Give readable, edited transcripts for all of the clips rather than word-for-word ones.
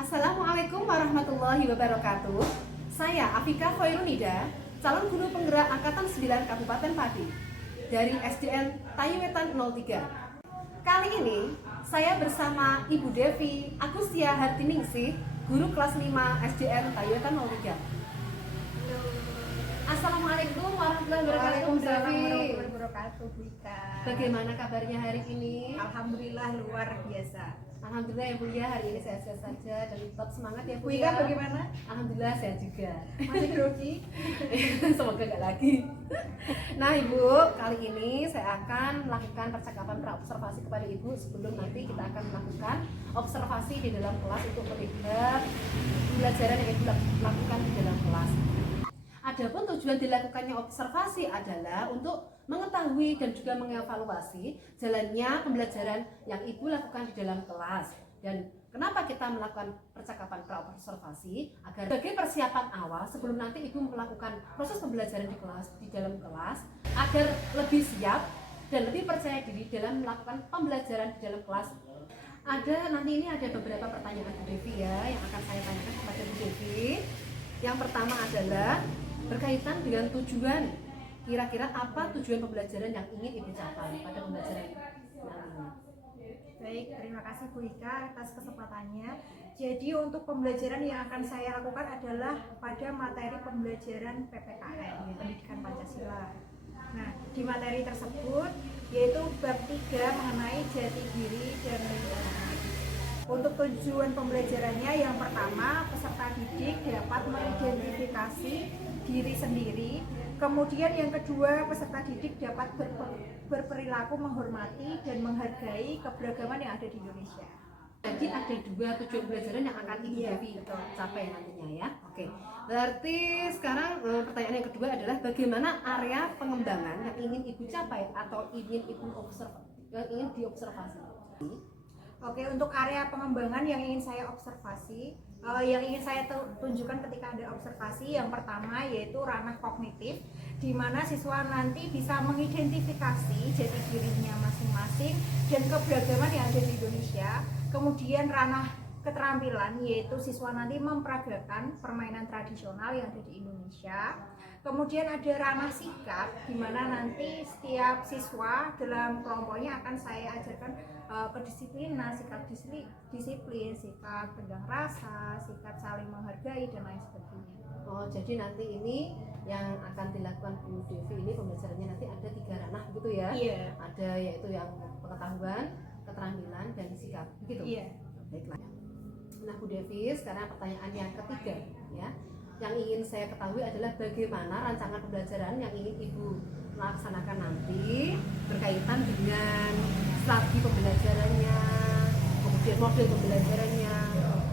Assalamualaikum warahmatullahi wabarakatuh. Saya Afika Khairunida, calon guru penggerak Angkatan 9 Kabupaten Pati dari SDN Tayuwetan 03. Kali ini saya bersama Ibu Devi Agustia Hartiningsih, guru kelas 5 SDN Tayuwetan 03. Assalamualaikum warahmatullahi wabarakatuh. Bu Waalaikumsalam Devi. warahmatullahi wabarakatuh, Bu Ika. Bagaimana kabarnya hari ini? Alhamdulillah luar biasa. Alhamdulillah ya Bu ya, hari ini sehat-sehat saja dan tetap semangat ya Bu Bu ya. Ika bagaimana? Alhamdulillah sehat juga. Masih grogi? Semoga gak lagi. Nah Ibu, kali ini saya akan melakukan percakapan praobservasi kepada Ibu sebelum nanti kita akan melakukan observasi di dalam kelas untuk melihat pembelajaran yang Ibu lakukan di dalam kelas. Adapun tujuan dilakukannya observasi adalah untuk mengetahui dan juga mengevaluasi jalannya pembelajaran yang Ibu lakukan di dalam kelas. Dan kenapa kita melakukan percakapan praobservasi? Agar sebagai persiapan awal sebelum nanti Ibu melakukan proses pembelajaran di dalam kelas, agar lebih siap dan lebih percaya diri dalam melakukan pembelajaran di dalam kelas. Nanti ini ada beberapa pertanyaan Bu Devi ya yang akan saya tanyakan kepada Bu Devi. Yang pertama adalah berkaitan dengan tujuan. Kira-kira apa tujuan pembelajaran yang ingin Ibu capai pada pembelajaran nantinya? Baik, terima kasih Bu Ika atas kesempatannya. Jadi untuk pembelajaran yang akan saya lakukan adalah pada materi pembelajaran PPKN, Pendidikan Pancasila. Nah, di materi tersebut yaitu bab 3 mengenai jati diri dan lingkungan. Untuk tujuan pembelajarannya yang pertama, peserta didik dapat mengidentifikasi diri sendiri. Kemudian yang kedua, peserta didik dapat berperilaku menghormati dan menghargai keberagaman yang ada di Indonesia. Jadi ada dua tujuan pembelajaran yang akan Ibu Devi capai nantinya ya. Oke. Berarti sekarang pertanyaan yang kedua adalah bagaimana area pengembangan yang ingin Ibu capai atau ingin diobservasi? Oke, untuk area pengembangan yang ingin saya observasi, yang ingin saya tunjukkan ketika ada observasi, yang pertama yaitu ranah kognitif, di mana siswa nanti bisa mengidentifikasi jati dirinya masing-masing dan keberagaman yang ada di Indonesia. Kemudian ranah keterampilan, yaitu siswa nanti memperagakan permainan tradisional yang ada di Indonesia. Kemudian ada ranah sikap, di mana nanti setiap siswa dalam kelompoknya akan saya ajarkan kedisiplinan, sikap disiplin, sikap tenggang rasa, sikap saling menghargai dan lain sebagainya. Oh, jadi nanti ini yang akan dilakukan Bu Devi ini pembelajarannya nanti ada 3 ranah begitu ya? Iya. Ada yaitu yang pengetahuan, keterampilan, dan sikap begitu? Iya. Baiklah. Nah Bu Devi, sekarang pertanyaan yang ketiga ya. Yang ingin saya ketahui adalah bagaimana rancangan pembelajaran yang ingin Ibu laksanakan nanti berkaitan dengan strategi pembelajarannya, kemudian model pembelajarannya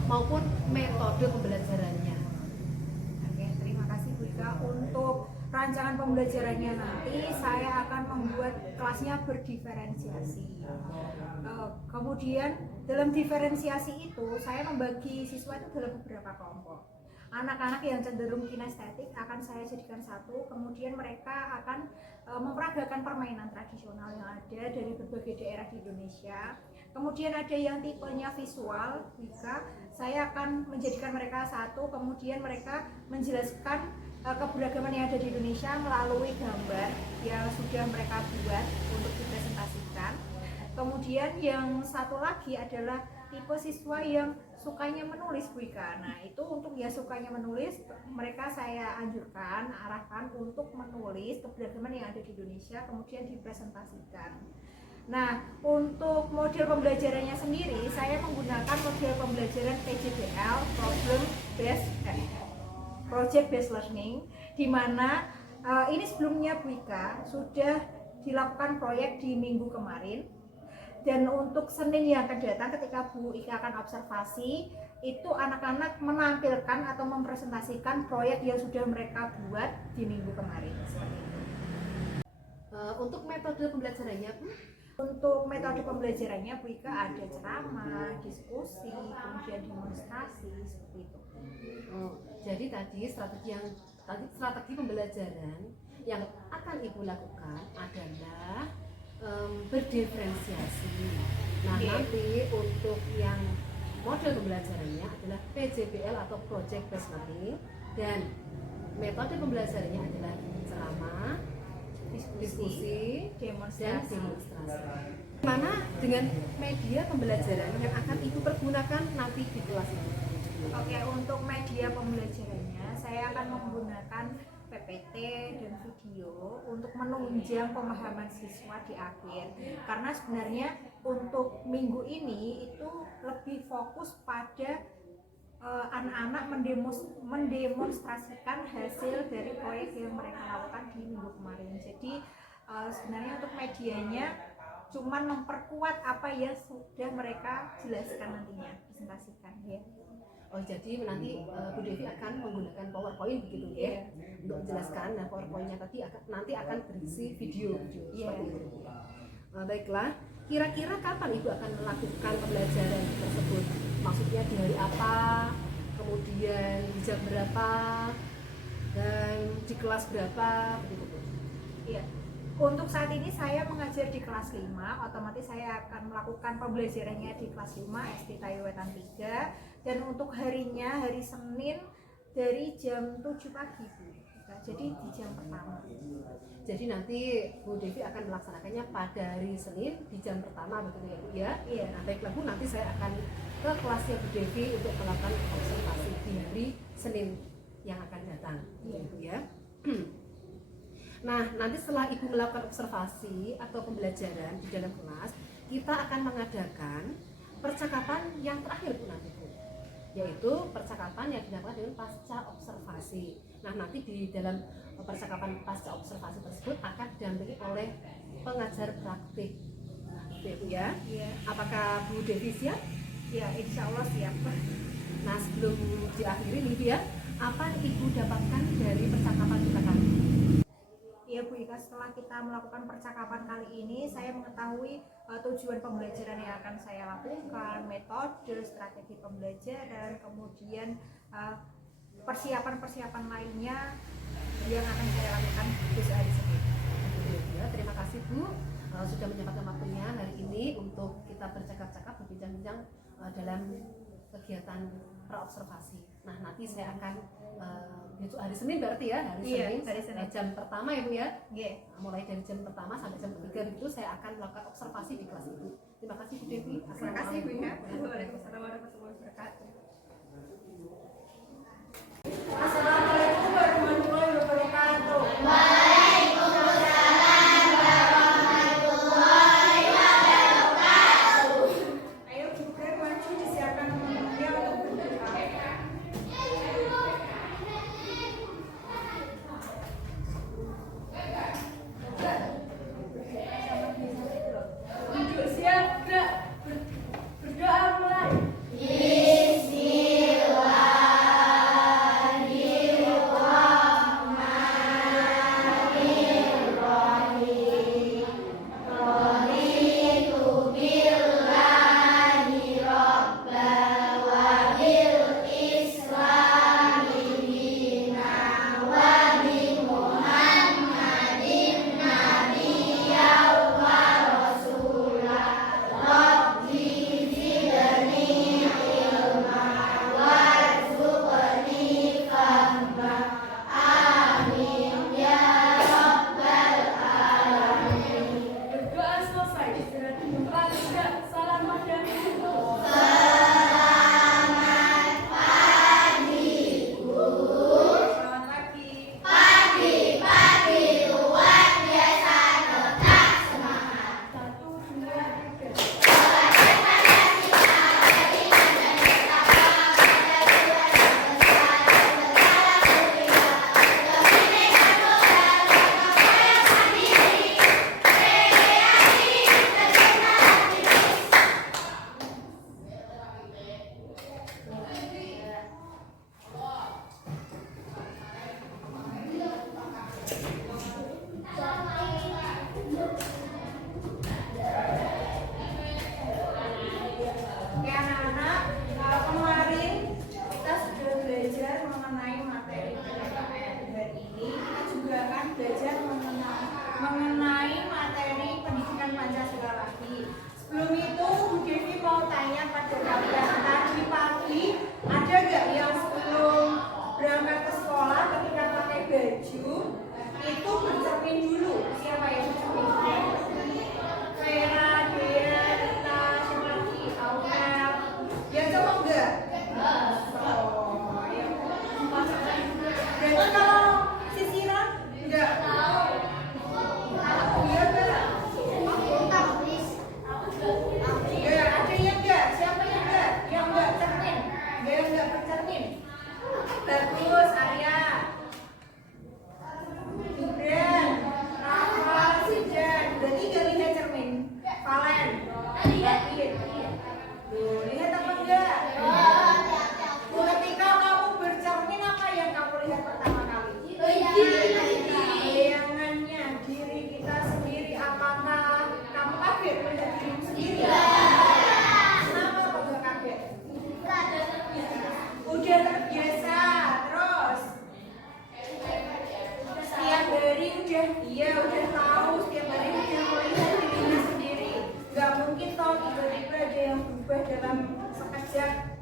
maupun metode pembelajarannya. Oke, terima kasih Bu Ika. Untuk rancangan pembelajarannya nanti saya akan membuat kelasnya berdiferensiasi. Kemudian dalam diferensiasi itu saya membagi siswa itu dalam beberapa kelompok. Anak-anak yang cenderung kinestetik akan saya jadikan satu, kemudian mereka akan memperagakan permainan tradisional yang ada dari berbagai daerah di Indonesia. Kemudian ada yang tipenya visual, Wika, saya akan menjadikan mereka satu, kemudian mereka menjelaskan keberagaman yang ada di Indonesia melalui gambar yang sudah mereka buat untuk dipresentasikan. Kemudian yang satu lagi adalah tipe siswa yang sukanya menulis, Bu Ika. Nah, itu untuk yang sukanya menulis, mereka saya anjurkan, arahkan untuk menulis keberagaman yang ada di Indonesia, kemudian dipresentasikan. Nah, untuk model pembelajarannya sendiri, saya menggunakan model pembelajaran PJBL, Project Based Learning, di mana ini sebelumnya Bu Ika sudah dilakukan proyek di minggu kemarin. Dan untuk Senin yang akan datang ketika Bu Ika akan observasi, itu anak-anak menampilkan atau mempresentasikan proyek yang sudah mereka buat di minggu kemarin. Untuk metode pembelajarannya Bu? Untuk metode pembelajarannya Bu Ika ada ceramah, diskusi, kemudian demonstrasi, seperti itu. Jadi tadi strategi pembelajaran yang akan Ibu lakukan adalah berdiferensiasi. Nah, nanti untuk yang model pembelajarannya adalah PJBL atau Project Based Learning, dan metode pembelajarannya adalah ceramah, diskusi, dan demonstrasi. demonstrasi. Mana dengan media pembelajaran yang akan Ibu pergunakan nanti di kelas ini? Oke, untuk media pembelajarannya saya akan menggunakan PPT dan video untuk menunjang pemahaman siswa di akhir. Karena sebenarnya untuk minggu ini itu lebih fokus pada anak-anak mendemonstrasikan hasil dari proyek yang mereka lakukan di minggu kemarin. Jadi sebenarnya untuk medianya cuman memperkuat apa yang sudah mereka jelaskan nantinya, presentasikan ya. Oh, jadi nanti Bu Devi akan menggunakan PowerPoint begitu ya, untuk menjelaskan. Nah, PowerPoint-nya tadi nanti akan berisi video seperti itu. Baiklah, kira-kira kapan Ibu akan melakukan pembelajaran tersebut? Maksudnya di hari apa, kemudian di jam berapa, dan di kelas berapa begitu? Iya. Untuk saat ini saya mengajar di kelas 5, otomatis saya akan melakukan pembelajarannya di kelas 5 SD Tayo Wetan 3, dan untuk harinya hari Senin dari jam 7 pagi Bu. Jadi di jam pertama. Jadi nanti Bu Devi akan melaksanakannya pada hari Senin di jam pertama betul ya Bu ya? Iya. Nah, baiklah Bu, nanti saya akan ke kelasnya Bu Devi untuk melakukan observasi di hari Senin yang akan datang. Iya Bu ya. Nah, nanti setelah Ibu melakukan observasi atau pembelajaran di dalam kelas, kita akan mengadakan percakapan yang terakhir Bu nanti Bu, yaitu percakapan yang dilakukan dengan pasca observasi. Nah, nanti di dalam percakapan pasca observasi tersebut akan didampingi oleh pengajar praktik. Bu ya? Iya. Apakah Bu Devi siap? Ya, insya Allah siap. Nah, sebelum diakhiri nih ya, apa yang Ibu dapatkan dari percakapan kita kali ini? Ya Bu Ika, setelah kita melakukan percakapan kali ini, saya mengetahui tujuan pembelajaran yang akan saya lakukan, metode, strategi pembelajaran, kemudian persiapan-persiapan lainnya yang akan saya lakukan di hari Senin. Ya, terima kasih Bu sudah menyempatkan waktunya hari ini untuk kita bercakap-cakap, berbincang-bincang dalam kegiatan praobservasi. Nah, nanti saya akan besok hari Senin berarti ya, hari Senin jam pertama ya Bu ya. Yeah. Mulai dari jam pertama sampai jam ketiga itu saya akan melakukan observasi di kelas itu. Terima kasih Bu Devi. Terima kasih Bu Ika. Waalaikumsalam warahmatullahi wabarakatuh. Assalamualaikum warahmatullahi wabarakatuh. Ayo Gibran maju, disiapkan teman-temannya untuk berdoa. Siap, berdoa mulai. baju itu bercermin dulu. Siapa yang bercermin? Vera, Dea, Rita, siapa lagi? Aurel. Ya cowok enggak? Oh, ya. Berarti kalau sisiran enggak? Iya enggak? Enggak, ada yang enggak? Siapa yang enggak? Yang enggak cermin? Enggak, yang enggak bercermin. Bagus, Arya. Gibran, Rafa, Sijan. Berarti enggak lihat cermin. Valen, David. Tuh, lihat apa enggak? Ketika kamu bercermin, apa yang kamu lihat pertama kali? Bayangannya diri kita sendiri. Apakah kamu kaget melihat dirimu sendiri? Kenapa kok gak kaget? Udah terbiasa. Terus setiap hari udah tahu, setiap hari udah melihat dirinya sendiri. Gak mungkin toh tiba-tiba ada yang berubah dalam sekejap.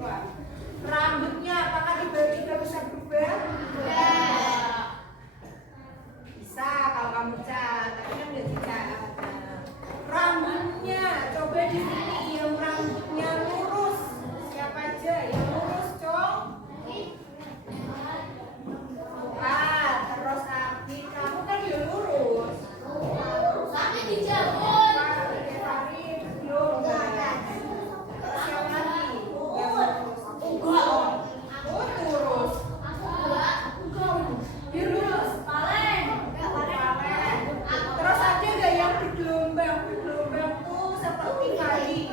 Wah. Rambutnya apakah tiba-tiba bisa berubah? Bisa kalau kamu cat, tapi kan nggak dicat. Rambutnya, coba di sini yang rambutnya lurus. Siapa aja yang lurus, Cong? Terus Abi, kamu kan juga lurus. Tapi dijabut. Belum. Siapa lagi? Yang lurus. Lurus. Dia lurus. Terus ada gak yang bergelombang? Bergelombang tuh seperti kali.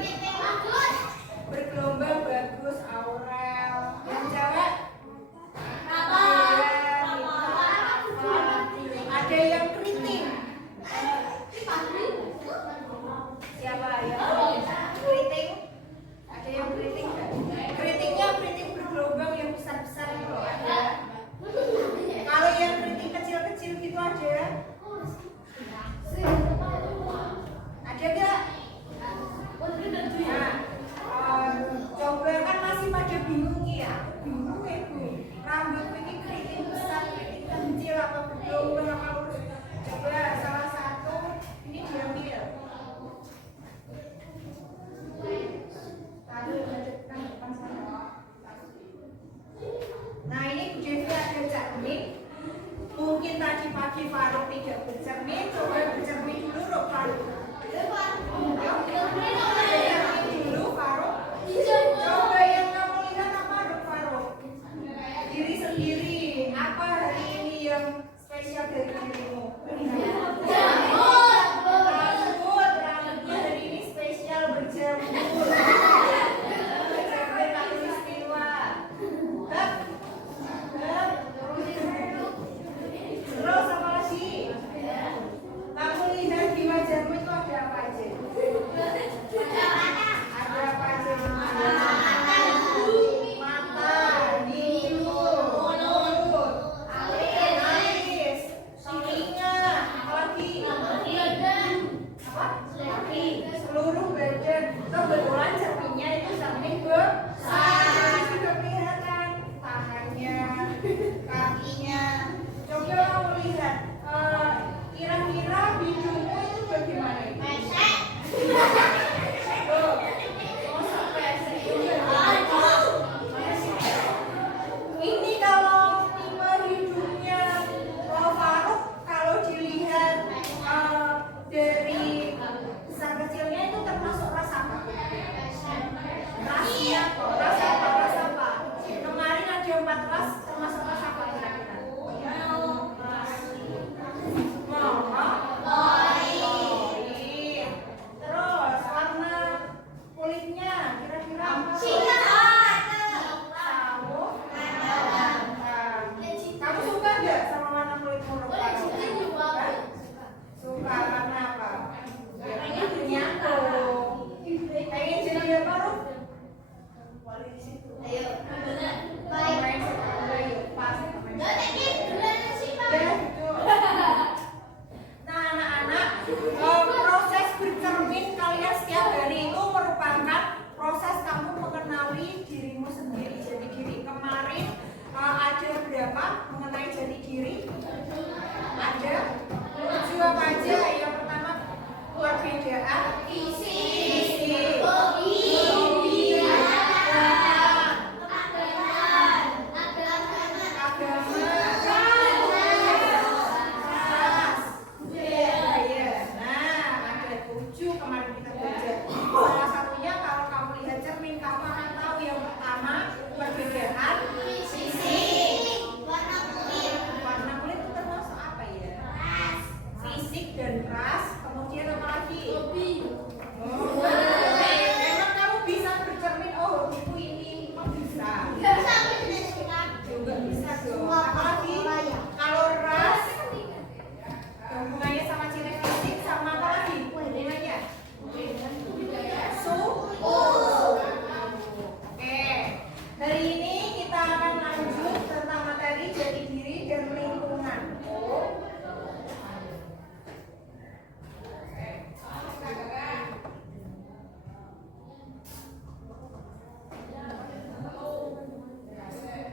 Hari ini kita akan lanjut tentang materi jati diri dan lingkungan.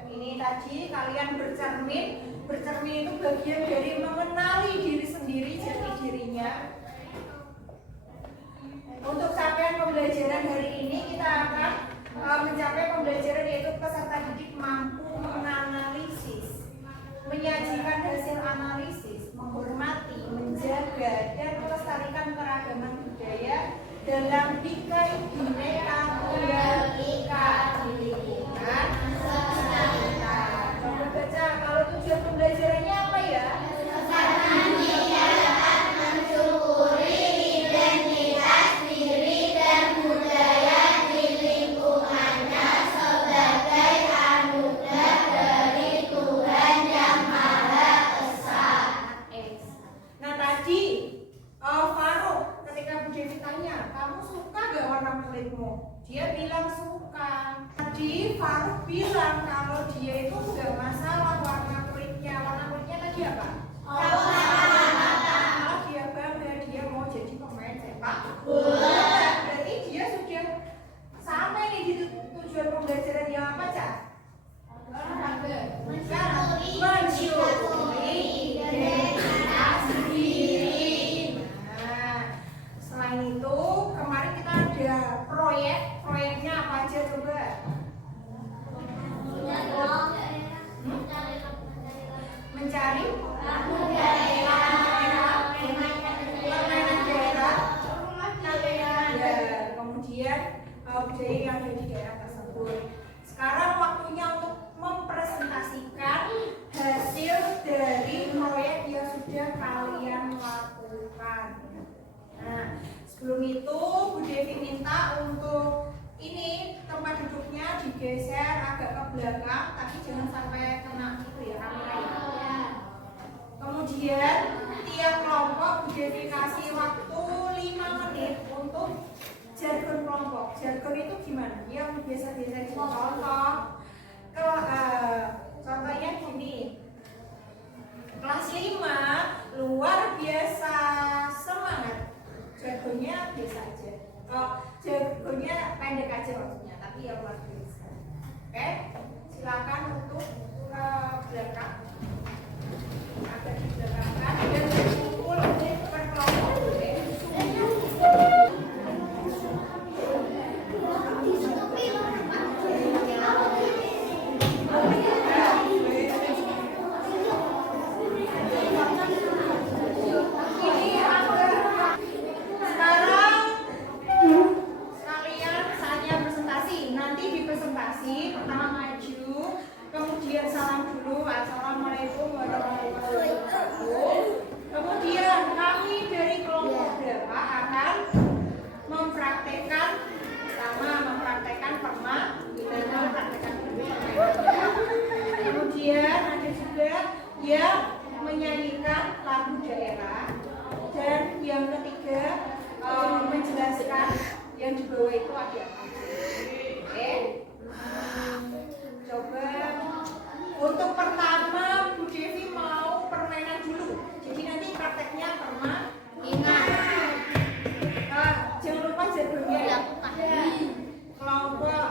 Ini tadi kalian bercermin. Bercermin itu bagian dari mengenali diri sendiri, jati dirinya. Untuk capaian pembelajaran hari ini kita akan mencapai pembelajaran yaitu peserta didik mampu menganalisis, menyajikan hasil analisis, menghormati, menjaga, dan melestarikan keragaman budaya dalam bingkai Bhinneka Tunggal Ika di lingkungan sosial kita. Coba baca, kalau tujuan pembelajarannya apa ya? Dia bilang suka. Tadi Faruk bilang kalau dia itu nggak masalah warna kulitnya. Warna kulitnya tadi apa? Kalau dia bangga dia mau jadi pemain sepak bola. Berarti dia sudah sampai nih di tujuan pembelajaran yang apa, Cak? Mencuri identitas diri. Nah, selain itu kemarin kita ada proyeknya apa aja coba? Mencari permainan daerah, kemudian budaya yang ada di daerah tersebut. Sekarang waktunya untuk mempresentasikan hasil dari proyek yang sudah kalian lakukan. Nah, sebelum itu Bu Devi minta untuk ini tempat duduknya digeser agak ke belakang, tapi jangan sampai kena itu ya kamera. Kemudian tiap kelompok Bu Devi kasih waktu 5 menit untuk jargon kelompok. Jargon itu gimana? Yang biasa-biasa itu contoh. Contohnya gini. Kelas 5 luar biasa semangat. Jargonnya biasa aja. Jargonnya pendek aja maksudnya, tapi ya luar biasa. Oke, silakan untuk ke belakang. Agak di belakangkan dan berkumpul per kelompok. Pertama maju, kemudian salam dulu, assalamualaikum warahmatullahi wabarakatuh. Kemudian kami dari kelompok berapa akan mempraktekkan perma dan mempraktekkan kemudian ada juga yang menyanyikan lagu daerah, dan yang ketiga menjelaskan yang di bawah itu ada apa. Oke. Coba untuk pertama Bu Devi mau permainan dulu. Jadi nanti prakteknya permainan. Jangan lupa jargonnya ya. Kelompok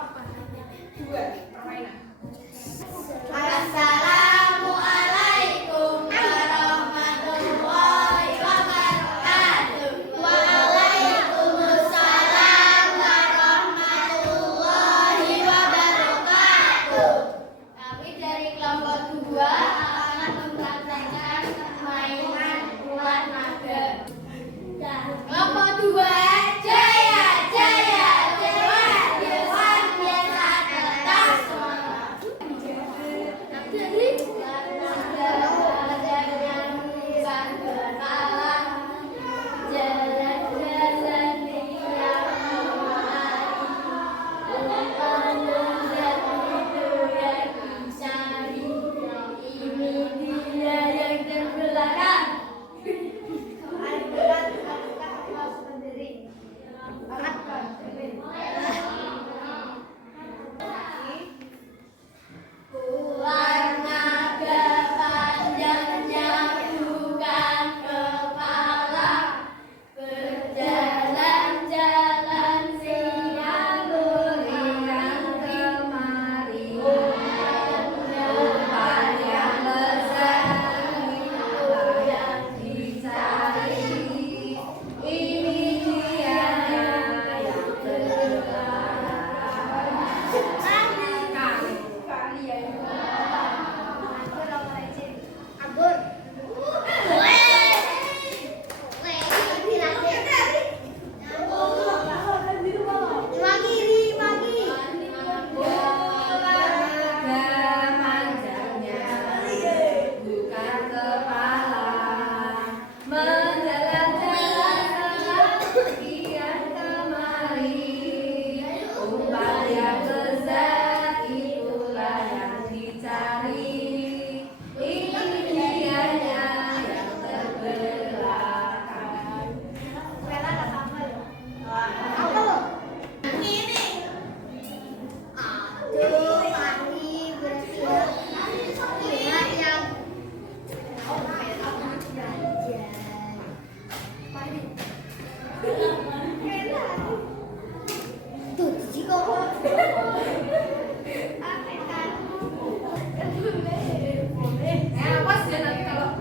Awas ya nanti kalau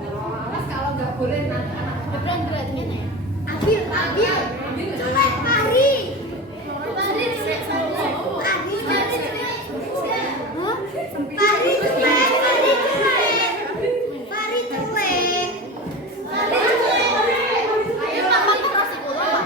nggak boleh nanti anak. Abil, Abil, culek pari, pari culek, pari culek, pari culek. Ayo mama terus sekolah.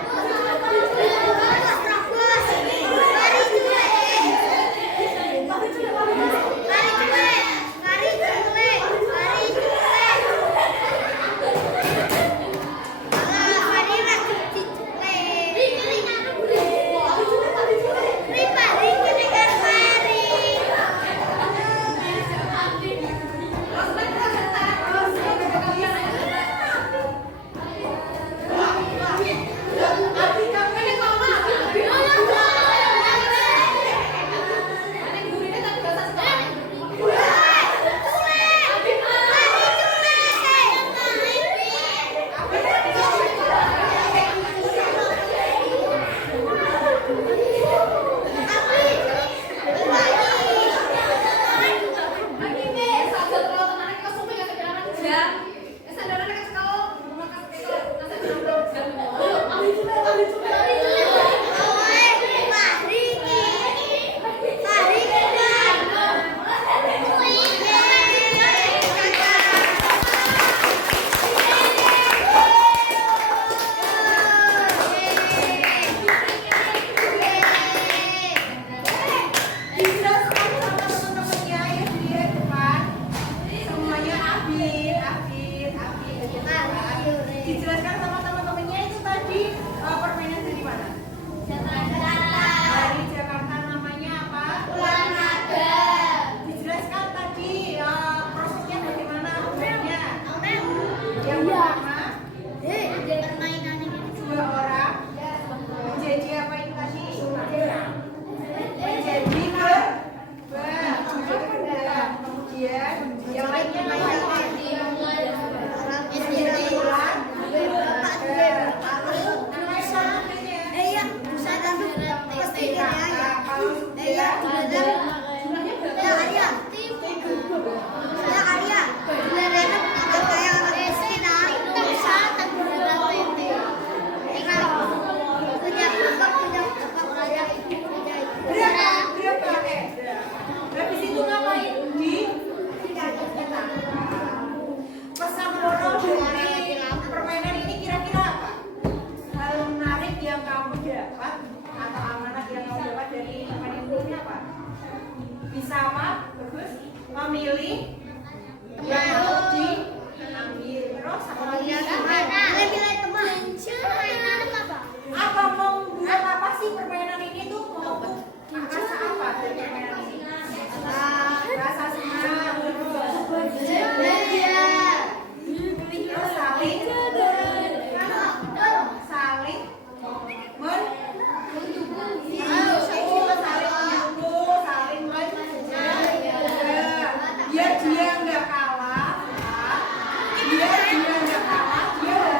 Dijelaskan sama teman-temannya itu tadi permainan dari mana? Dari Jakarta, namanya apa? Olahraga. Dijelaskan tadi prosesnya bagaimana mainnya? Yang pertama, Permainan ini. dua orang menjadi apa itu tadi? Menjadi kemudian yang lainnya habis itu ngapain? Pesan moral dari permainan ini kira-kira apa? Hal menarik yang kamu dapat atau amanat yang kamu dapat dari permainan ini apa? Bisa apa? Bagus. Memilih yang mau diambil. Terus apa lagi? Apa membuat apa sih permainan ini tuh? Mau rasa apa dari permainan ini? Rasa senang, terus saling biar dia nggak kalah, dia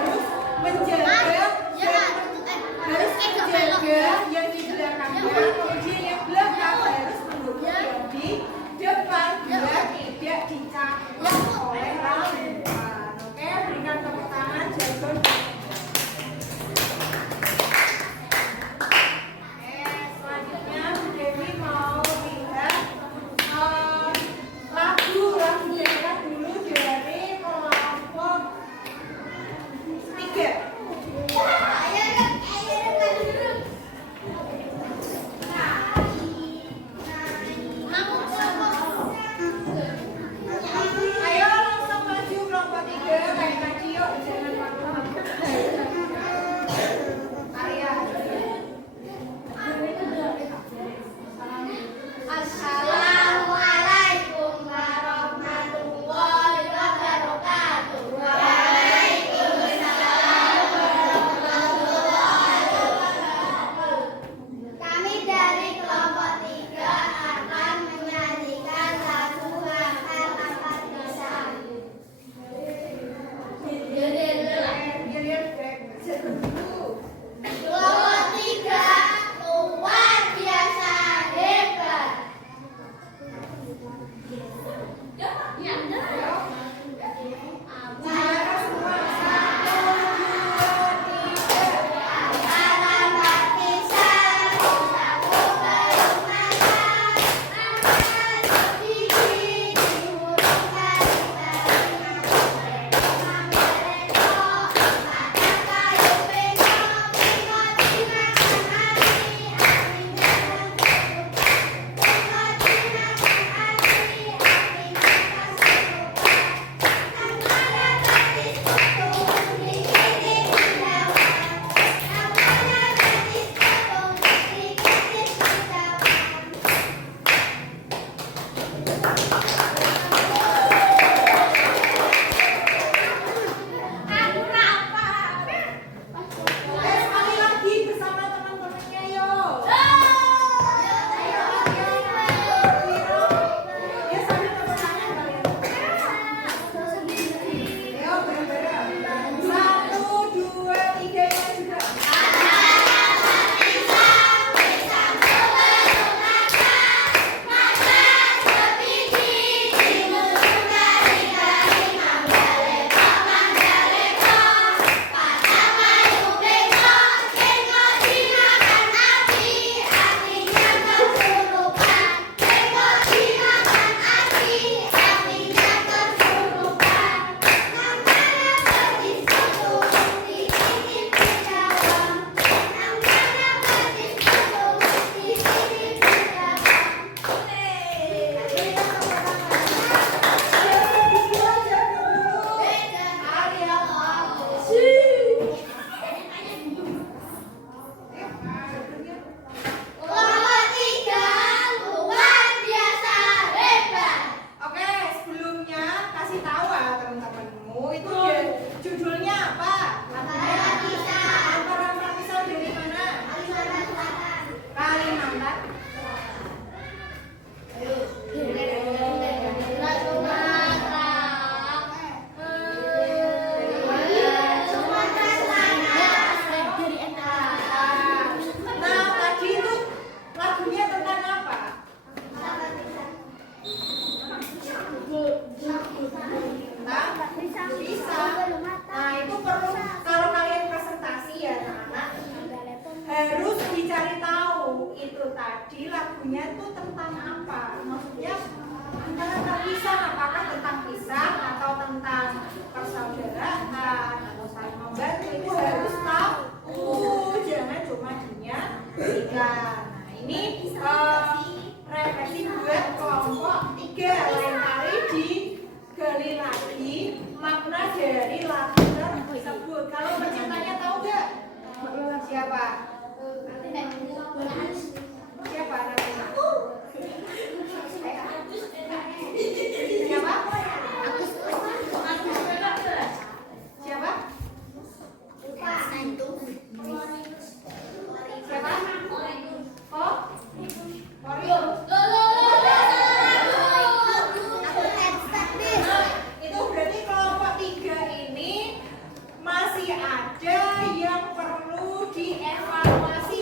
Oke, sekali lagi bersama teman-temannya yuk. Ya sambil tepuk tangan kalian. Ayo bareng-bareng. 1, 2, 3 ya juga. Oke, sebelumnya kasih tahu teman-temanmu itu judulnya apa? Hamparan pisau dari mana? Kalimantan. Nah, tadi itu lagunya tentang apa? Tentang pisang. Nah, itu perlu kalau kalian presentasi ya anak-anak harus dicari tahu itu tadi lagunya itu tentang apa. Maksudnya antara pisang, apakah tentang pisang atau tentang persaudaraan atau saling membantu, itu harus tahu. Jangan cuma dinyanyikan. Nah, ini refleksi buat kelompok 3. Lain kali digali lagi makna dari lagu tersebut. Kalau penciptanya tahu nggak? Siapa? Siapa namanya? Siapa? Siapa? Siapa? Oh? Oreo. Itu berarti kelompok 3 ini masih ada yang perlu dievaluasi.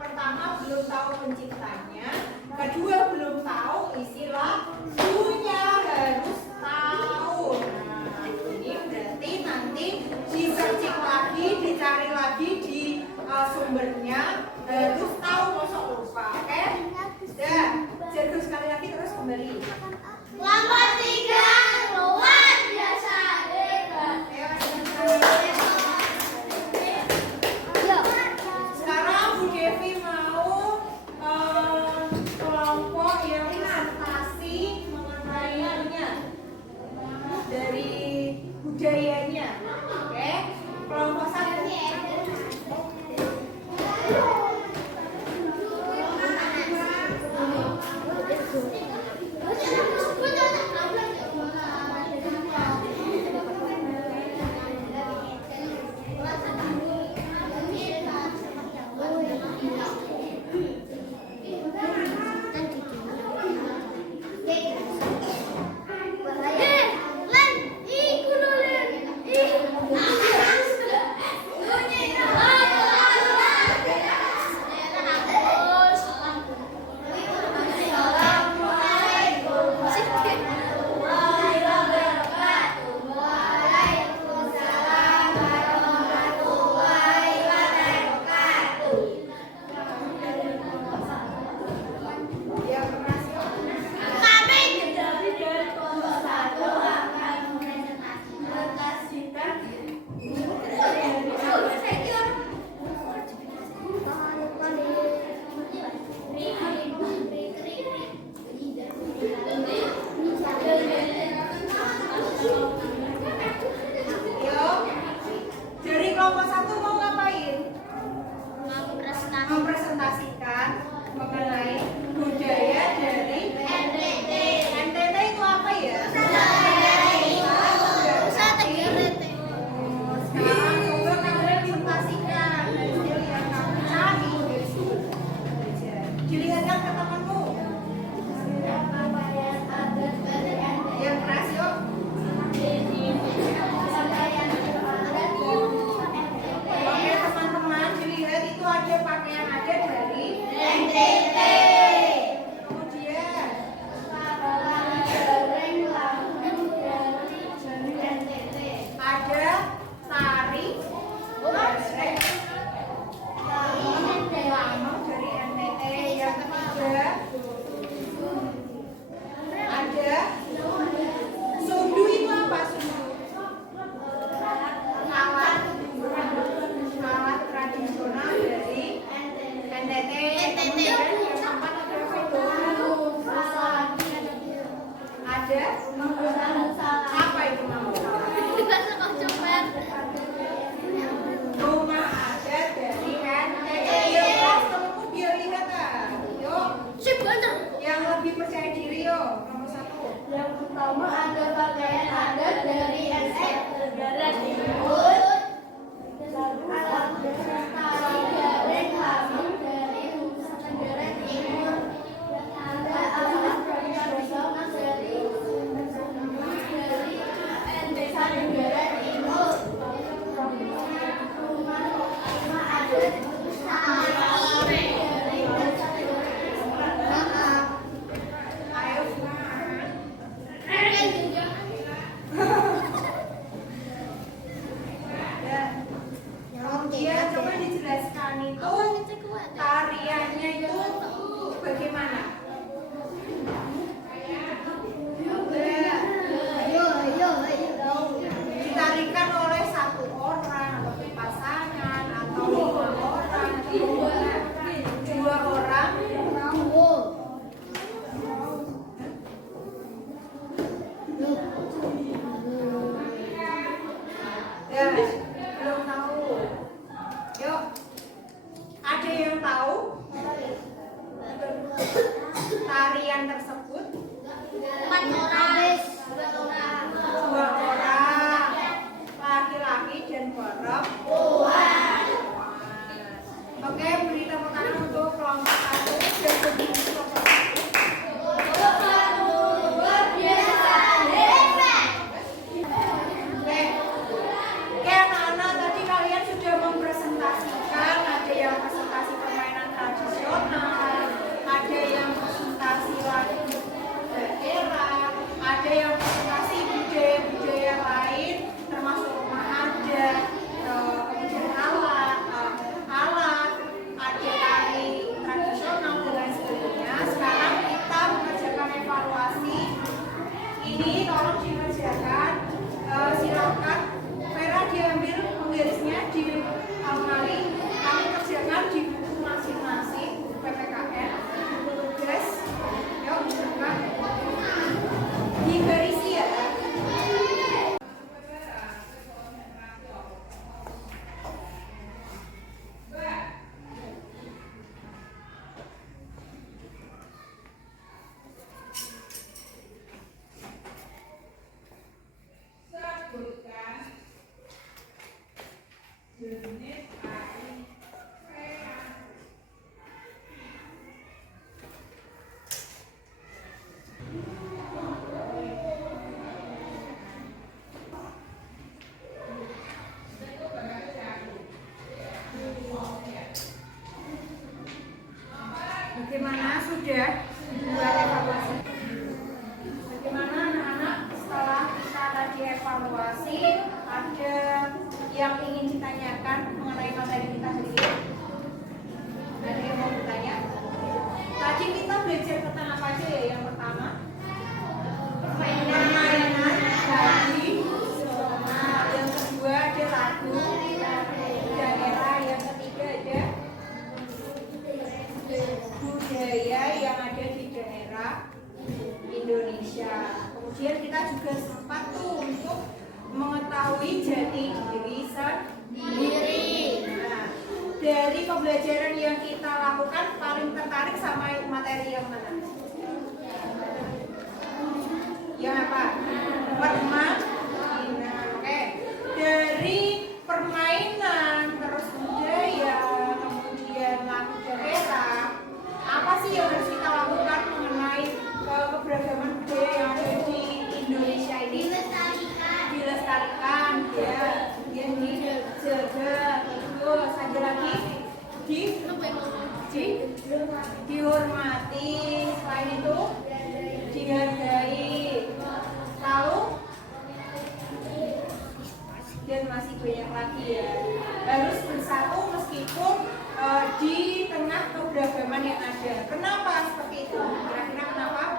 Pertama, belum tahu penciptanya. Kedua, belum tahu isi lagunya, harus tahu. Nah, ini berarti nanti di searching lagi, dicari lagi di sumbernya, harus tahu, masa lupa. Oke? Dah, jago sekali lagi terus kembali. Kelompok 3 luar biasa hebat. Sekarang Bu Devi mau kelompok yang presentasi mengenai dari budayanya. Oke, kelompok 1. ada apa itu nama salah? Rumah adat dari NTT. Yuk, temanku biar lihat ah. Yuk, yang lebih percaya diri yuk. Nomor 1. Yang pertama ada pakaian adat dari NTT Negara Timur. Alat tari gareng lamang dari Nusa Tenggara Timur. Ada alat tradisional dari Nusa Tenggara Timur. Rumah adat dari Nusa Tenggara. Ayo. Kemudian coba dijelaskan itu tariannya itu bagaimana? Ditarikan oleh satu orang atau pasangan atau 5 orang atau 2 orang. Ya, belum tahu. Yuk, ada yang tahu tarian tersebut? 2 orang, laki-laki dan perempuan. Oke, beri tepuk tangan untuk kelompok 1 dan kelompok 1. Oke, anak-anak, tadi kalian sudah mempresentasikan, ada yang presentasi permainan tradisional, ada yang presentasi lagu daerah, ada yang presentasi budaya-budaya lain, termasuk rumah adat, kemudian alat, ada tari tradisional dan lain sebagainya. Sekarang kita mengerjakan evaluasi. Ini tolong dikerjakan. Silakan Vera diambil penggarisnya di almari. Kami kerjakan di buku masing-masing PPKN, buku tugas. Yuk, silakan digarisi ya. Bagaimana sudah buat evaluasi? Bagaimana anak-anak setelah kita tadi evaluasi, ada yang ingin ditanyakan mengenai materi kita hari ini? Ada yang mau bertanya? Tadi kita belajar tentang apa aja ya? Yang pertama permainan tadi, yang kedua ada lagu daerah, yang ketiga ada budaya yang ada di daerah Indonesia. Kemudian kita juga sempat tuh untuk mengetahui jati diri sendiri. Nah, dari pembelajaran yang kita lakukan paling tertarik sama materi yang mana? Yang apa? Permainan. Oke. Dari permainan terus budaya, kemudian lagu daerah, apa sih yang harus kita lakukan mengenai keberagaman budaya yang ada di Indonesia ini? Dilestarikan, ya, yang dijaga, terus ada lagi dihormati, selain itu dihargai, lalu dan masih banyak lagi ya. Harus bersatu meskipun di tengah keberagaman yang ada. Kenapa seperti itu? Kira-kira kenapa?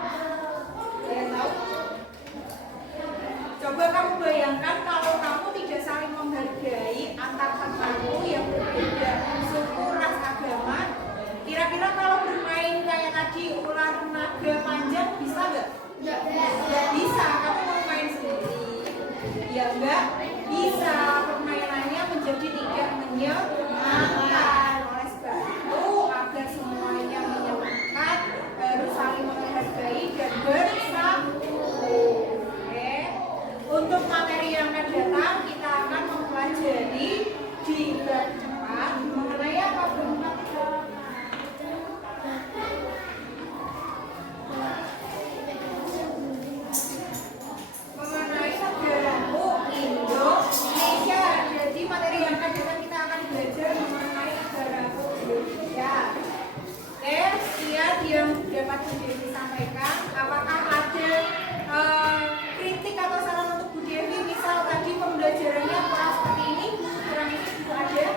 Saya tahu. Coba kamu bayangkan kalau kamu tidak saling menghargai antar temanmu yang berbeda suku, ras, agama. Kira-kira kalau bermain kayak tadi ular naga panjang bisa nggak? Nggak bisa. sehingga bisa permainannya menjadi tidak menyenangkan. Oleh sebab itu, agar semuanya menyenangkan, harus saling menghargai dan bersatu. Oke. Untuk materi yang akan datang, kita akan mempelajari di bab 4 mengenai apa, Bu? Mengenai negaraku Indonesia. Jadi materi yang akan datang kita akan belajar mengenai negaraku Indonesia. Oke, sekian yang dapat Bu sampaikan. Apakah ada kritik atau saran untuk Bu Devi? Misal tadi pembelajarannya kurang seperti ini, kurang ini juga ada?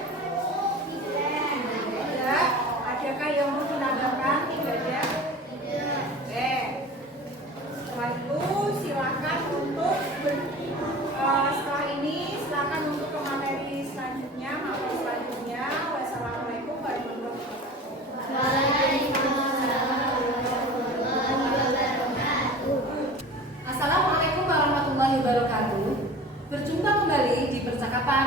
Tidak. Adakah yang mau ditambahkan? Tidak ada. Oke. Setelah itu silakan untuk setelah ini silakan untuk ke materi selanjutnya, materi selanjutnya. Wassalamualaikum warahmatullahi wabarakatuh. Assalamualaikum warahmatullahi wabarakatuh. Berjumpa kembali di percakapan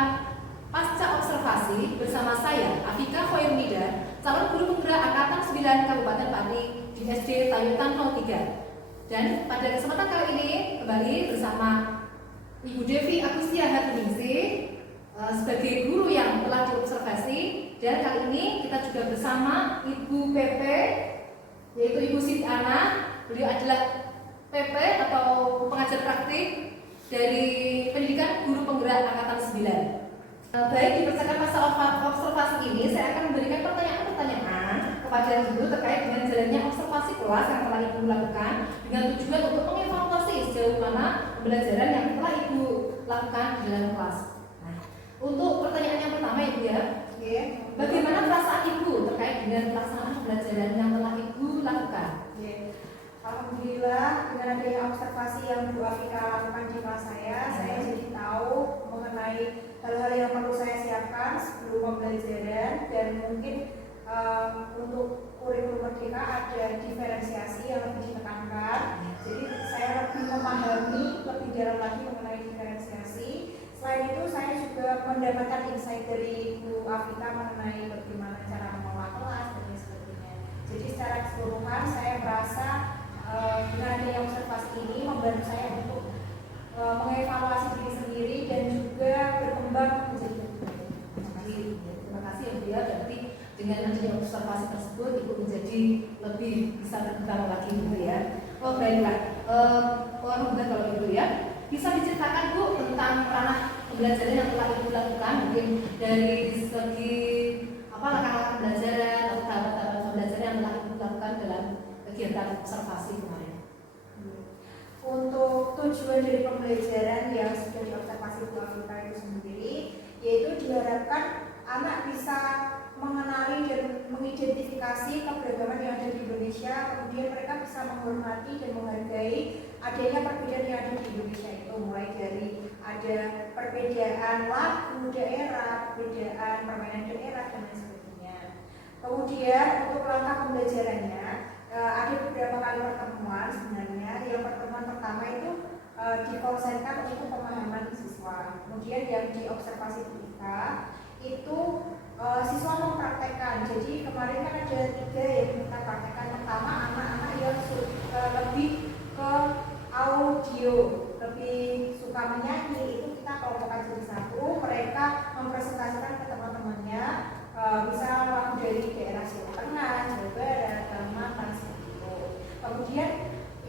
pasca observasi bersama saya Afika Khoirnida, calon guru penggerak angkatan 9 Kabupaten Pati di SD Tayutan 03. Dan pada kesempatan kali ini kembali bersama Ibu Devi Agustia Hardiningsih sebagai guru yang telah diobservasi, dan kali ini kita juga bersama Ibu PP, yaitu Ibu Siti Ana. Beliau adalah PP atau pengajar praktik dari pendidikan guru penggerak angkatan 9. Baik, di percakapan pasca observasi ini saya akan memberikan pertanyaan-pertanyaan kepada Ibu terkait dengan jalannya observasi kelas yang telah Ibu lakukan, dengan tujuan untuk mengevaluasi sejauh mana pembelajaran yang telah Ibu lakukan di dalam kelas. Nah, untuk pertanyaan yang pertama Ibu ya, bagaimana perasaan Ibu terkait dengan pelaksanaan pembelajaran yang telah Ibu lakukan? Alhamdulillah, dengan adanya observasi yang Bu Afika lakukan di kelas saya jadi tahu mengenai hal-hal yang perlu saya siapkan sebelum pembelajaran, dan mungkin untuk kurikulum merdeka ada diferensiasi yang lebih ditekankan. Jadi saya lebih memahami lebih dalam lagi mengenai diferensiasi. Selain itu saya juga mendapatkan insight dari Bu Afika mengenai bagaimana cara mengelola kelas dan sebagainya. Jadi secara keseluruhan saya merasa dengan adanya observasi ini membantu saya untuk mengevaluasi diri sendiri dan juga berkembang menjadi lebih baik. Terima kasih ya Bu ya, berarti dengan adanya observasi tersebut Ibu menjadi lebih bisa berkembang lagi gitu ya. Oh baiklah, mudah kalau Ibu ya, bisa diceritakan Bu tentang ranah pembelajaran yang telah Ibu lakukan, mungkin dari segi apa langkah-langkah pembelajaran atau tahap-tahap pembelajaran yang telah Ibu lakukan dalam kegiatan observasi kemarin. Untuk tujuan dari pembelajaran yang sudah diobservasi Bu Afika itu sendiri, yaitu diharapkan anak bisa mengenali dan mengidentifikasi keberagaman yang ada di Indonesia, kemudian mereka bisa menghormati dan menghargai adanya perbedaan yang ada di Indonesia itu, mulai dari ada perbedaan lagu daerah, perbedaan permainan daerah dan lain sebagainya. Kemudian untuk langkah pembelajarannya ada beberapa kali pertemuan sebenarnya. Yang pertemuan pertama itu dikonsenkan untuk pemahaman siswa. Kemudian yang diobservasi kita itu siswa mempraktekkan. Jadi kemarin kan ada 3 yang kita praktekkan. Pertama anak-anak yang lebih ke audio, lebih suka menyanyi, itu kita kelompokkan jadi satu. Mereka mempresentasikan ke teman-temannya, misal lagu dari daerah Jawa Tengah, Jawa Barat, Kalimantan seperti itu. Kemudian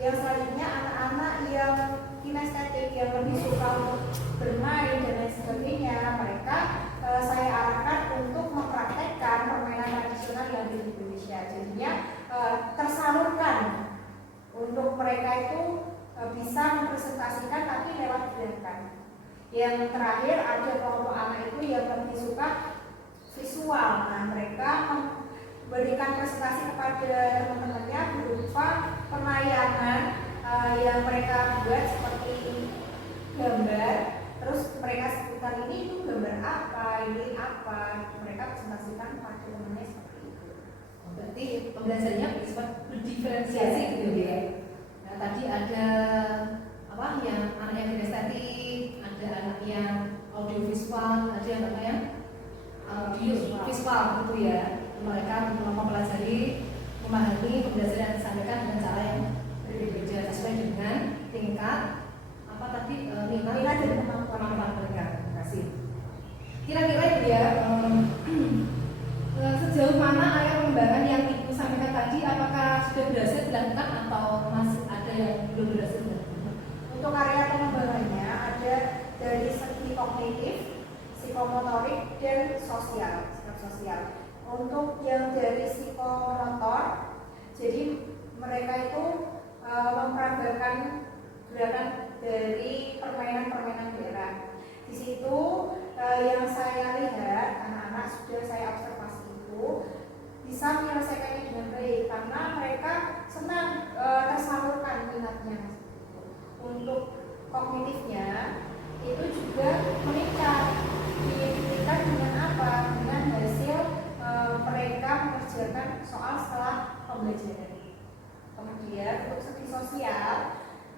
yang selanjutnya anak-anak yang kinestetik, yang lebih suka untuk bermain dan lain sebagainya, mereka saya arahkan untuk mempraktekkan permainan tradisional yang ada di Indonesia. Jadinya tersalurkan untuk mereka itu bisa mempresentasikan tapi lewat gerakan. Yang terakhir ada kelompok anak itu yang lebih suka visual. Nah, mereka memberikan presentasi kepada teman-temannya berupa penayangan yang mereka buat seperti gambar. Terus mereka sebutkan ini itu gambar apa, ini apa. Mereka presentasikan kepada teman-temannya seperti itu. Berarti pembelajarannya bersifat berdiferensiasi gitu ya. Nah, tadi ada apa yang anak yang kinestetik, ada anak belum berhasil. Untuk area pengembangannya ada dari segi kognitif, psikomotorik, dan sosial, sikap sosial. Untuk yang dari psikomotor, jadi mereka itu memperagakan gerakan dari permainan-permainan daerah. Di situ yang saya lihat anak-anak sudah saya observasi itu bisa menyelesaikannya dengan baik karena mereka senang tersalurkan minatnya. Untuk kognitifnya itu juga meningkat. Dibuktikan dengan apa? Dengan hasil mereka mengerjakan soal setelah pembelajaran. Kemudian untuk segi sosial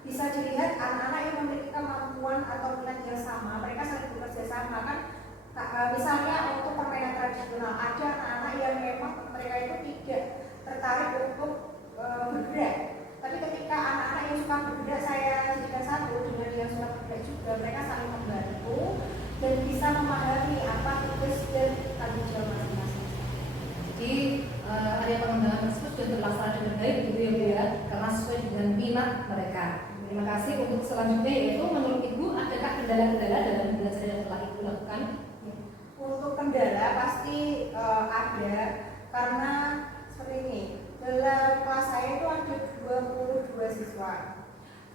bisa dilihat anak-anak yang memiliki kemampuan atau minat yang sama, mereka saling bekerja sama kan. Misalnya untuk permainan tradisional ada anak-anak yang memang mereka itu tidak tertarik untuk bergerak. Tapi ketika anak-anak yang suka bergerak saya jadikan satu dengan yang suka bergerak juga, mereka saling membantu dan bisa memahami apa tugas dan tanggung jawab masing-masing. Jadi area pengembangan tersebut sudah terlaksana dengan baik gitu ya Bu ya, karena sesuai dengan minat mereka. Terima kasih. Untuk selanjutnya yaitu menurut Ibu adakah kendala-kendala dalam belajar yang telah Ibu lakukan? Untuk kendala pasti ada karena seperti ini. Dalam kelas saya itu ada 22 siswa.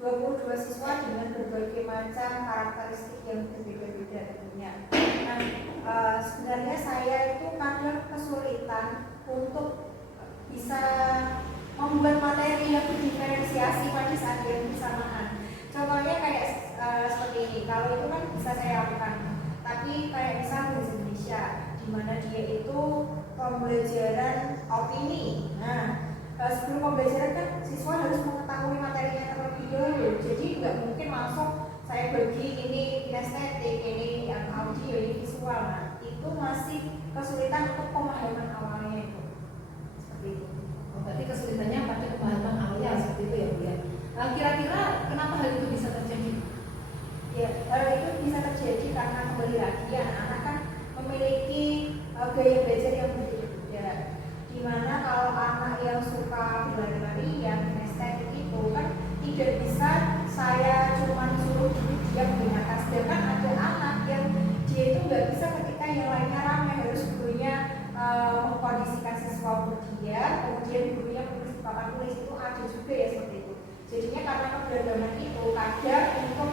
22 siswa dengan berbagai macam karakteristik yang berbeda-beda tentunya. Nah, sebenarnya saya itu kadang kesulitan untuk bisa membuat materi yang berdiferensiasi pada saat yang bersamaan. Contohnya kayak seperti ini. Kalau itu kan bisa saya lakukan. Tapi kayak misal bahasa Indonesia, di mana dia itu pembelajaran opini. Nah, sebelum pembelajaran kan siswa harus mengetahui materinya terlebih dahulu. Jadi nggak mungkin langsung saya bagi ini kinestetik, ini yang audio, ini visual. Nah, itu masih kesulitan untuk pemahaman awalnya itu. Seperti itu. Berarti kesulitannya pada pemahaman awalnya seperti itu ya Bu ya. Kira-kira kenapa hal itu bisa terjadi? Ya, itu bisa terjadi karena kembali lagi anak-anak kan memiliki gaya belajar yang berbeda-beda. Dimana kalau anak yang suka berlari-lari, yang estetik itu kan tidak bisa saya cuma suruh dia mendengarkan. Sedangkan ada anak yang dia itu nggak bisa ketika yang lainnya ramai, harus gurunya mengkondisikan siswa untuk dia, kemudian gurunya menulis di papan tulis, itu ada juga ya seperti itu. Jadinya karena keberagaman itu kadang untuk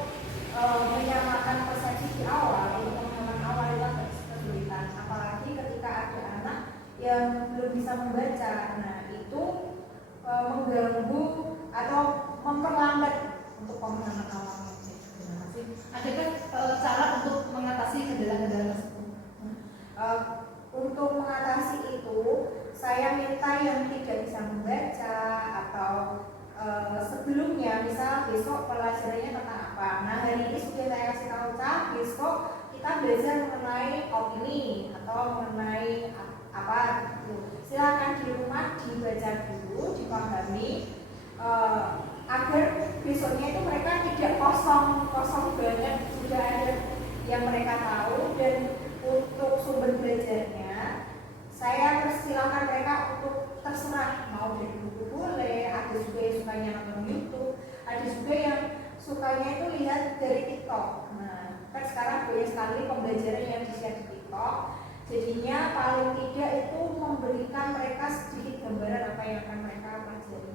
menyamakan persepsi di awal, untuk pemahaman awal itu agak kesulitan. Apalagi ketika ada anak yang belum bisa membaca, nah itu mengganggu atau memperlambat untuk pemahaman awal. Terima kasih. Adakah cara untuk mengatasi kendala-kendala tersebut? Untuk mengatasi itu, saya minta yang tidak bisa membaca atau sebelumnya, misal besok pelajarannya tentang apa. Nah, hari ini sudah saya kasih tahu besok kita belajar mengenai opini atau mengenai apa gitu. Silakan di rumah dibaca dulu, dipahami agar besoknya itu mereka tidak kosong banget, sudah ada yang mereka tahu. Dan untuk sumber belajarnya saya persilahkan mereka untuk terserah, mau dari buku boleh, ada juga yang sukanya nonton YouTube, ada juga yang sukanya itu lihat dari TikTok. Nah, kan sekarang banyak sekali pembelajaran yang di-share di TikTok. Jadinya paling tidak itu memberikan mereka sedikit gambaran apa yang akan mereka pelajari.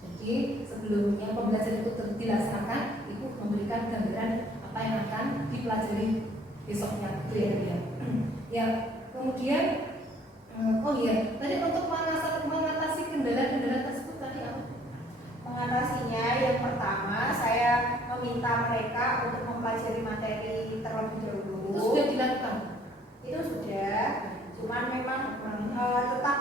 Jadi sebelumnya pembelajaran itu dilaksanakan, Ibu memberikan gambaran apa yang akan dipelajari besoknya, itu ya dia. Ya, kemudian oh iya, tadi untuk mengatasi kendala-kendala tersebut tadi apa? Mengatasinya yang pertama saya meminta mereka untuk mempelajari materi terlebih dahulu. Itu sudah dilakukan? Itu sudah, cuman memang tetap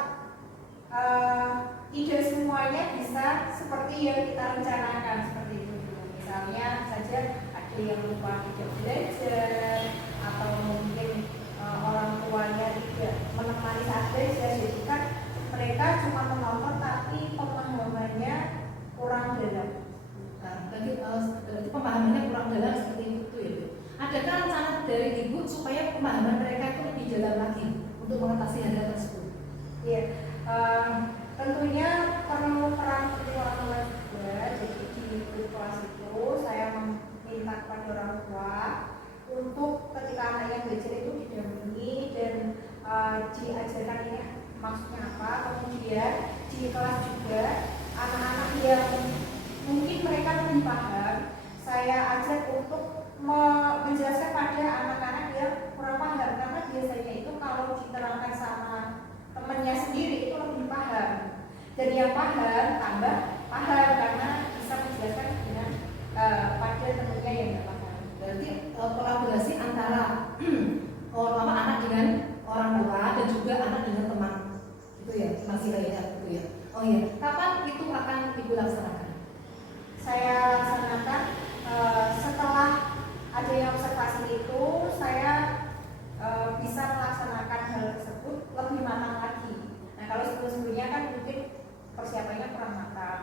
tidak semuanya bisa seperti yang kita rencanakan seperti itu. Misalnya saja ada yang lupa tidak belajar atau mungkin orang tuanya tidak menemani saat belajar, jadi kan mereka cuma menonton tapi pemahamannya kurang dalam. Berarti pemahamannya kurang dalam seperti itu ya Bu. Adakah rencana dari Ibu supaya pemahaman mereka itu lebih dalam lagi untuk mengatasi hal tersebut? Iya, tentunya perlu peran orang tua juga. Jadi di grup saya ajak untuk menjelaskan pada anak-anak yang kurang paham, karena biasanya itu kalau diterangkan sama temannya sendiri itu lebih paham, dan yang paham tambah paham karena bisa menjelaskan dengan pada temannya yang tidak paham. Berarti kolaborasi antara anak dengan orang tua dan juga anak dengan teman, itu ya masih lainnya gitu ya. Oh iya, kapan itu akan Ibu laksanakan? Saya laksanakan setelah adanya observasi itu, saya bisa melaksanakan hal tersebut lebih matang lagi. Nah, kalau sebelum-sebelumnya kan mungkin persiapannya kurang matang.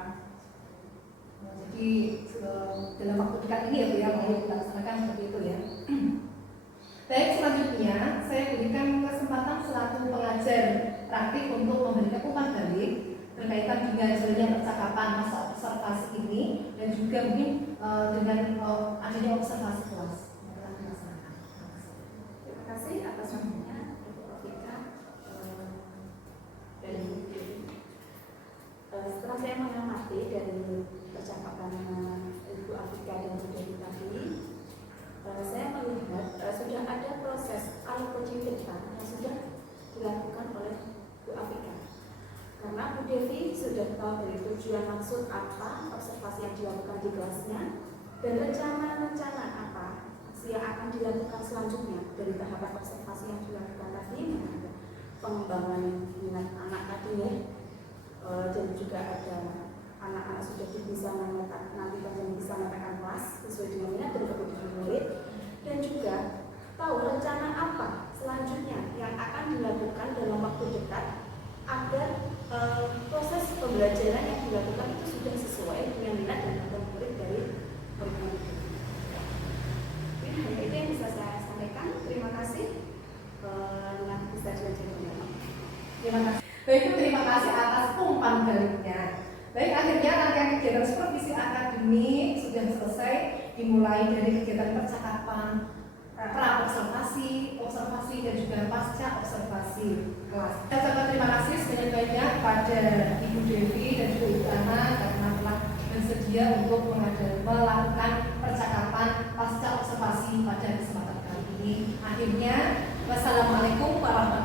Jadi dalam waktu dekat ini ya Bu ya mau dilaksanakan seperti itu ya. Baik, selanjutnya saya berikan kesempatan selaku pengajar praktik untuk memberikan umpan balik berkaitan dengan jalannya percakapan masa observasi ini dan juga mungkin dengan adanya observasi kelas. Terima kasih atas waktunya Ibu Rofika dan Ibu Dewi. Setelah saya mengamati dari percakapan Ibu Afika dan Ibu Dewi tadi, saya melihat sudah ada proses coaching kita yang sudah dilakukan oleh Bu Afika. Karena Bu Devi sudah tahu dari tujuan maksud apa observasi yang dilakukan di kelasnya dan rencana-rencana apa yang akan dilakukan selanjutnya dari tahapan observasi yang dilakukan tadi, pengembangan minat anak tadi ya, dan juga ada anak-anak sudah bisa nanti yang bisa menekan kelas sesuai dengan minat dan kebutuhan murid, dan juga tahu rencana apa selanjutnya yang akan dilakukan dalam waktu dekat agar proses pembelajaran yang dilakukan itu sudah sesuai dengan minat dan kebutuhan murid dari murid-murid. Hanya itu yang bisa saya sampaikan. Terima kasih. Bisa dilanjutkan. Terima kasih. Baik, terima kasih atas umpan baliknya. Baik, akhirnya rangkaian kegiatan supervisi akademik sudah selesai, dimulai dari kegiatan percakapan, pra-observasi, observasi dan juga pasca observasi kelas. Saya ucapkan terima kasih sebanyak-banyaknya kepada Ibu Devi dan juga Ibu Ana karena telah bersedia untuk melakukan percakapan pasca observasi pada kesempatan kali ini. Akhirnya, wassalamualaikum warahmatullahi wabarakatuh.